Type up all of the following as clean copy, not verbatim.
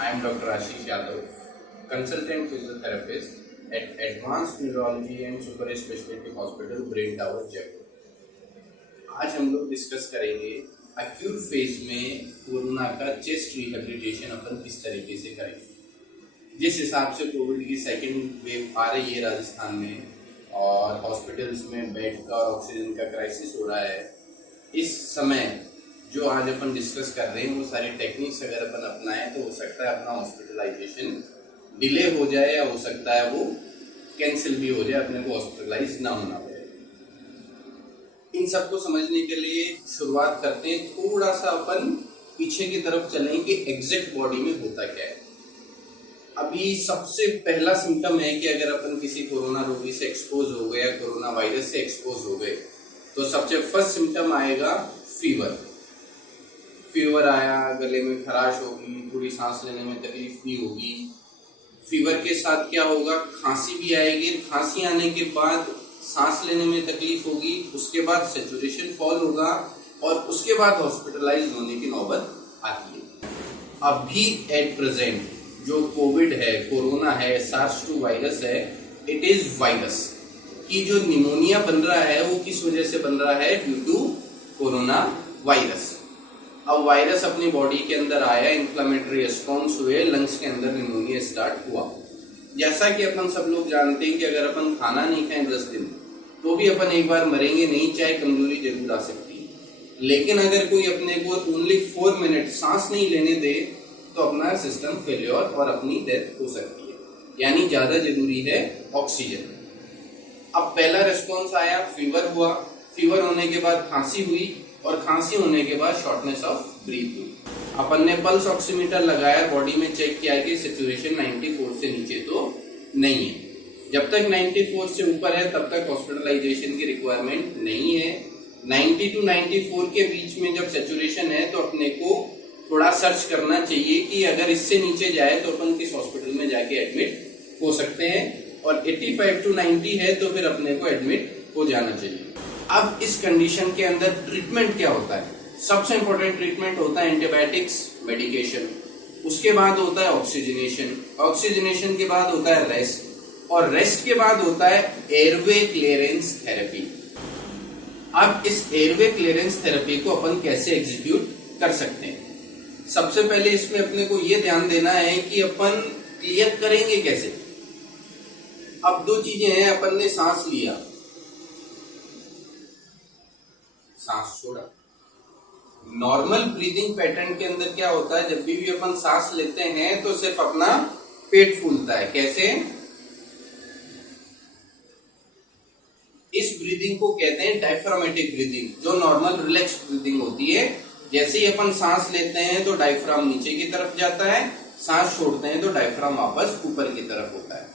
I am Dr. Ashish Yadav, consultant physiotherapist at Advanced Neurology and Super Specialty Hospital, Brain Tower, Jaipur. आज हम लोग discuss करेंगे acute phase में corona का chest rehabilitation अपन किस तरीके से करेंगे। जिस हिसाब से कोविड की सेकेंड वेव आ रही है राजस्थान में और हॉस्पिटल्स में बेड का और ऑक्सीजन का क्राइसिस हो रहा है, इस समय जो आज अपन डिस्कस कर रहे हैं वो सारी टेक्निक्स अगर अपन अपनाएं तो हो सकता है अपना हॉस्पिटलाइजेशन डिले हो जाए या हो सकता है वो कैंसिल भी हो जाए, अपने को हॉस्पिटलाइज ना होना पड़े। इन सबको समझने के लिए शुरुआत करते हैं, थोड़ा सा अपन पीछे की तरफ चलें कि एग्जैक्ट बॉडी में होता क्या है। अभी सबसे पहला सिम्टम है कि अगर अपन किसी कोरोना रोगी से एक्सपोज हो गए या कोरोना वायरस से एक्सपोज हो गए तो सबसे फर्स्ट सिम्टम आएगा फीवर आया, गले में खराश होगी, थोड़ी सांस लेने में तकलीफ भी होगी। फीवर के साथ क्या होगा, खांसी भी आएगी, खांसी आने के बाद सांस लेने में तकलीफ होगी, उसके बाद सैचुरेशन फॉल होगा और उसके बाद हॉस्पिटलाइज होने की नौबत आती है। अभी एट प्रेजेंट जो कोविड है, कोरोना है, सार्स-2 वायरस है, इट इज वायरस की जो निमोनिया बन रहा है वो किस वजह से बन रहा है, ड्यू टू कोरोना वायरस। अब वायरस अपनी बॉडी के अंदर आया, इन्फ्लेमेटरी रिस्पॉन्स हुए, लंग्स के अंदर निमोनिया स्टार्ट हुआ। जैसा कि अपन सब लोग जानते हैं कि अगर अपन खाना नहीं खाएं 10 दिन तो भी अपन एक बार मरेंगे नहीं, चाहे कमजोरी जरूर आ सकती है। लेकिन अगर कोई अपने को ओनली 4 मिनट सांस नहीं लेने दे तो अपना सिस्टम फेल्योर और अपनी डेथ हो सकती है, यानी ज्यादा जरूरी है ऑक्सीजन। अब पहला रिस्पॉन्स आया, फीवर हुआ, फीवर होने के बाद खांसी हुई और खांसी होने के बाद शॉर्टनेस ऑफ ब्रीथ हुई। अपन ने पल्स ऑक्सीमीटर लगाया, बॉडी में चेक किया कि सैचुरेशन 94 से नीचे तो नहीं है। जब तक 94 से ऊपर है तब तक हॉस्पिटलाइजेशन की रिक्वायरमेंट नहीं है। 90 to 94 के बीच में जब सैचुरेशन है तो अपने को थोड़ा सर्च करना चाहिए कि अगर इससे नीचे जाए तो अपन किस हॉस्पिटल में जाके एडमिट हो सकते हैं, और 85 to 90 है तो फिर अपने को एडमिट हो जाना चाहिए। अब इस कंडीशन के अंदर ट्रीटमेंट क्या होता है, सबसे इंपॉर्टेंट ट्रीटमेंट होता है एंटीबायोटिक्स मेडिकेशन, उसके बाद होता है ऑक्सीजनेशन, ऑक्सीजनेशन के बाद होता है रेस्ट, और रेस्ट के बाद होता है एयरवे क्लियरेंस थेरेपी। अब इस एयरवे क्लियरेंस थेरेपी को अपन कैसे एग्जीक्यूट कर सकते हैं। सबसे पहले इसमें अपने को यह ध्यान देना है कि अपन क्लियर करेंगे कैसे। अब 2 चीजें हैं, अपन ने सांस लिया, सांस छोड़ा। नॉर्मल ब्रीदिंग पैटर्न के अंदर क्या होता है, जब भी अपन सांस लेते हैं तो सिर्फ अपना पेट फूलता है। कैसे? इस ब्रीदिंग को कहते हैं डायफ्रामेटिक ब्रीदिंग, जो नॉर्मल रिलैक्स ब्रीदिंग होती है। जैसे ही अपन सांस लेते हैं तो डायफ्राम नीचे की तरफ जाता है, सांस छोड़ते हैं तो डायफ्राम वापस ऊपर की तरफ होता है।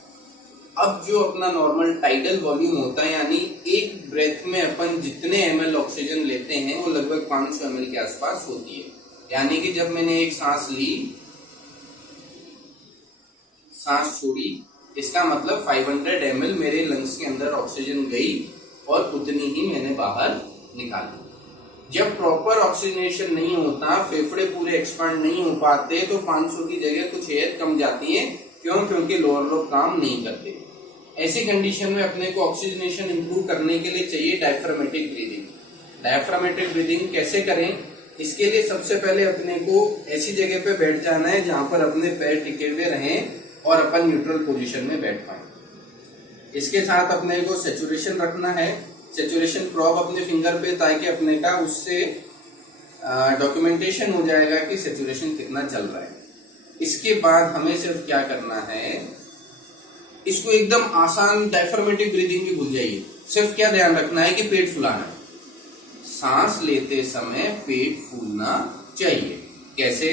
अब जो अपना नॉर्मल टाइडल वॉल्यूम होता है, यानी एक ब्रेथ में अपन जितने ml ऑक्सीजन लेते हैं वो लगभग 500 ml के आसपास होती है। यानी कि जब मैंने एक सांस ली, सांस छोड़ी, इसका मतलब 500 ml मेरे लंग्स के अंदर ऑक्सीजन गई और उतनी ही मैंने बाहर निकाली। जब प्रॉपर ऑक्सीजनेशन नहीं होता, फेफड़े पूरे एक्सपांड नहीं हो पाते तो 500 की जगह कुछ एयर कम जाती है। क्यों? क्योंकि लोअर लोब काम नहीं करते। ऐसी कंडीशन में अपने को ऑक्सीजनेशन इंप्रूव करने के लिए चाहिए डायफ्रामेटिक ब्रीदिंग। डायफ्रामेटिक ब्रीदिंग कैसे करें, इसके लिए सबसे पहले अपने को ऐसी जगह पे बैठ जाना है जहां पर अपने पैर टिके हुए रहें और अपन न्यूट्रल पोजीशन में बैठ पाए। इसके साथ अपने को सैचुरेशन रखना है, सैचुरेशन प्रॉब अपने फिंगर पे, ताकि अपने का उससे डॉक्यूमेंटेशन हो जाएगा कि सैचुरेशन कितना चल रहा है। इसके बाद हमें सिर्फ क्या करना है, इसको एकदम आसान डायफ्रामेटिक ब्रीदिंग भी भूल जाइए, सिर्फ क्या ध्यान रखना है कि पेट फुलाना है। सांस लेते समय पेट फूलना चाहिए। कैसे?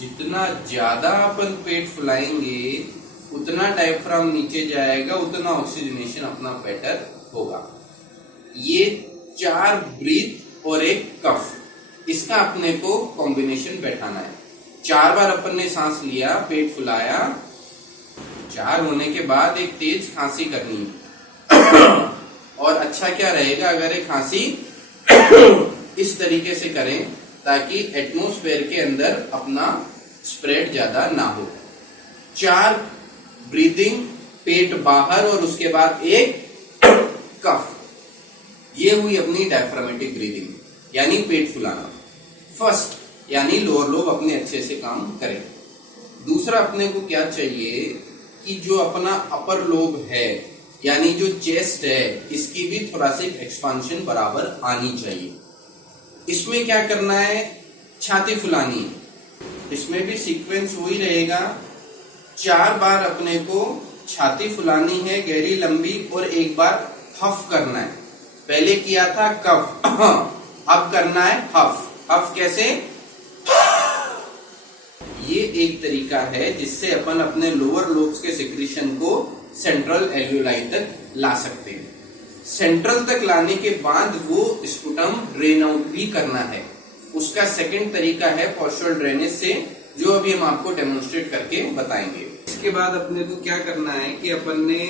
जितना ज्यादा अपन पेट फुलाएंगे उतना डायफ्राम नीचे जाएगा, उतना ऑक्सीजनेशन अपना बेटर होगा। ये 4 ब्रीथ और 1 कफ, इसका अपने को कॉम्बिनेशन बैठाना है। 4 बार अपन ने सांस लिया, पेट फुलाया, 4 होने के बाद एक तेज खांसी करनी और अच्छा क्या रहेगा अगर एक खांसी इस तरीके से करें ताकि एटमॉस्फेयर के अंदर अपना स्प्रेड ज्यादा ना हो। 4 ब्रीदिंग, पेट बाहर और उसके बाद एक कफ। ये हुई अपनी डायफ्रामेटिक ब्रीदिंग, यानी पेट फुलाना। फर्स्ट यानी लोअर लोब अपने अच्छे से काम करे। दूसरा अपने को क्या चाहिए कि जो अपना अपर लोब है यानी जो चेस्ट है, इसकी भी थोरेसिक एक्सपांशन बराबर आनी चाहिए। इसमें क्या करना है, छाती फुलानी है। इसमें भी सीक्वेंस वही रहेगा, 4 बार अपने को छाती फुलानी है गहरी लंबी, और एक बार हफ करना है। पहले किया था कफ, अब करना है हफ। हफ कैसे, ये एक तरीका है जिससे अपन अपने लोअर लोब्स के सिक्रीशन को सेंट्रल एल्वियोलाई तक ला सकते हैं। सेंट्रल तक लाने के बाद वो स्पुटम ड्रेन आउट भी करना है। उसका सेकंड तरीका है पोस्चरल ड्रेनेज से, जो अभी हम आपको डेमोन्स्ट्रेट करके बताएंगे। इसके बाद अपने को क्या करना है कि अपन ने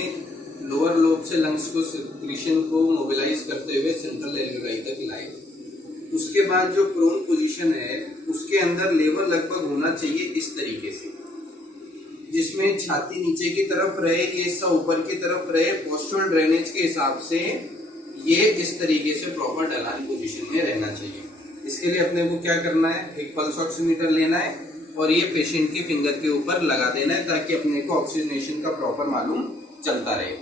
लोअर लोब से लंग्स को सिक्रीशन को मोबिलाइज करते हुए सेंट्रल एल्वियोलाई तक लाए। उसके बाद जो प्रोन पोजीशन है उसके अंदर लेवल लगभग होना चाहिए इस तरीके से, जिसमें छाती नीचे की तरफ रहे, ये हिस्सा ऊपर की तरफ रहे। पोस्चरल ड्रेनेज के हिसाब से ये इस तरीके से प्रॉपर ढलान पोजीशन में रहना चाहिए। इसके लिए अपने को क्या करना है, एक पल्स ऑक्सीमीटर लेना है और ये पेशेंट के फिंगर के ऊपर लगा देना है ताकि अपने को ऑक्सीजनेशन का प्रॉपर मालूम चलता रहे।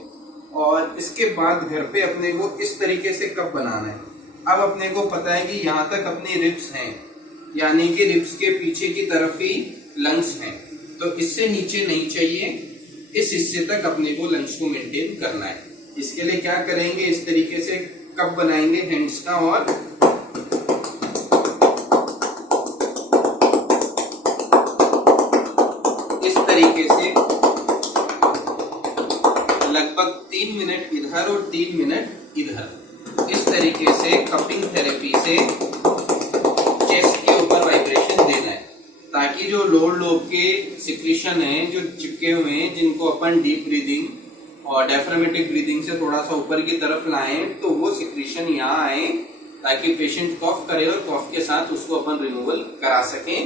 और इसके बाद घर पे अपने को इस तरीके से कप बनाना है। अब अपने को पता है कि यहाँ तक अपनी रिब्स हैं, यानी कि रिब्स के पीछे की तरफ ही लंग्स हैं, तो इससे नीचे नहीं चाहिए, इस हिस्से तक अपने को लंग्स को मेंटेन करना है। इसके लिए क्या करेंगे, इस तरीके से कप बनाएंगे हैंड्स का और इस तरीके से लगभग 3 मिनट इधर और 3 मिनट इधर, इस तरीके से कपिंग थेरेपी से चेस्ट के ऊपर वाइब्रेशन देना है ताकि जो लोअर लोब के सिक्रीशन है जो चिपके हुए हैं, जिनको अपन डीप ब्रीदिंग और डायफ्रामेटिक ब्रीदिंग से थोड़ा सा ऊपर की तरफ लाएं, तो वो सिक्रीशन यहाँ आए ताकि पेशेंट कॉफ करे और कॉफ के साथ उसको अपन रिमूवल करा सकें।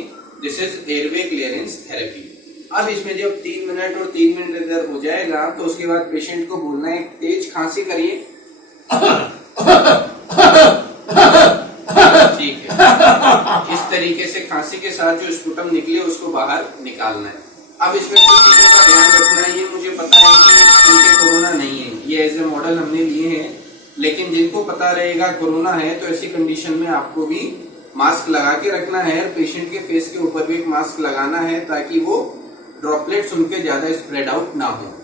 This is airway clearance therapy. अब इसमें जब 3 मिनट और 3 मिनट इधर हो जाएगा तो उसके बाद पेशेंट को बोलना है, तेज खांसी करिए, ठीक है। इस तरीके से खांसी के साथ जो स्पुटम निकले उसको बाहर निकालना है। अब इसमें कुछ चीजों का ध्यान रखना है। ये मुझे पता है कि उनके कोरोना नहीं है, ये एज ए मॉडल हमने लिए हैं, लेकिन जिनको पता रहेगा कोरोना है तो ऐसी कंडीशन में आपको भी मास्क लगा के रखना है। पेशेंट के फेस के ऊपर भी एक मास्क लगाना है ताकि वो ड्रॉपलेट्स उनके ज्यादा स्प्रेड आउट ना हो।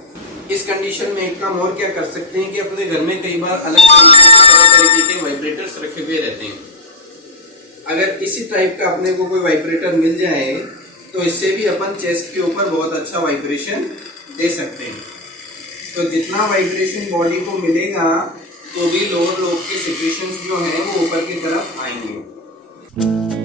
इस कंडीशन में एक काम और क्या कर सकते हैं कि अपने घर में कई बार अलग तरीके के वाइब्रेटर्स रखे हुए रहते हैं। अगर इसी टाइप का अपने को कोई वाइब्रेटर मिल जाए तो इससे भी अपन चेस्ट के ऊपर बहुत अच्छा वाइब्रेशन दे सकते हैं। तो जितना वाइब्रेशन बॉडी को मिलेगा तो भी लोअर लोब के सिक्रीशंस जो हैं वो ऊपर की तरफ आएंगे।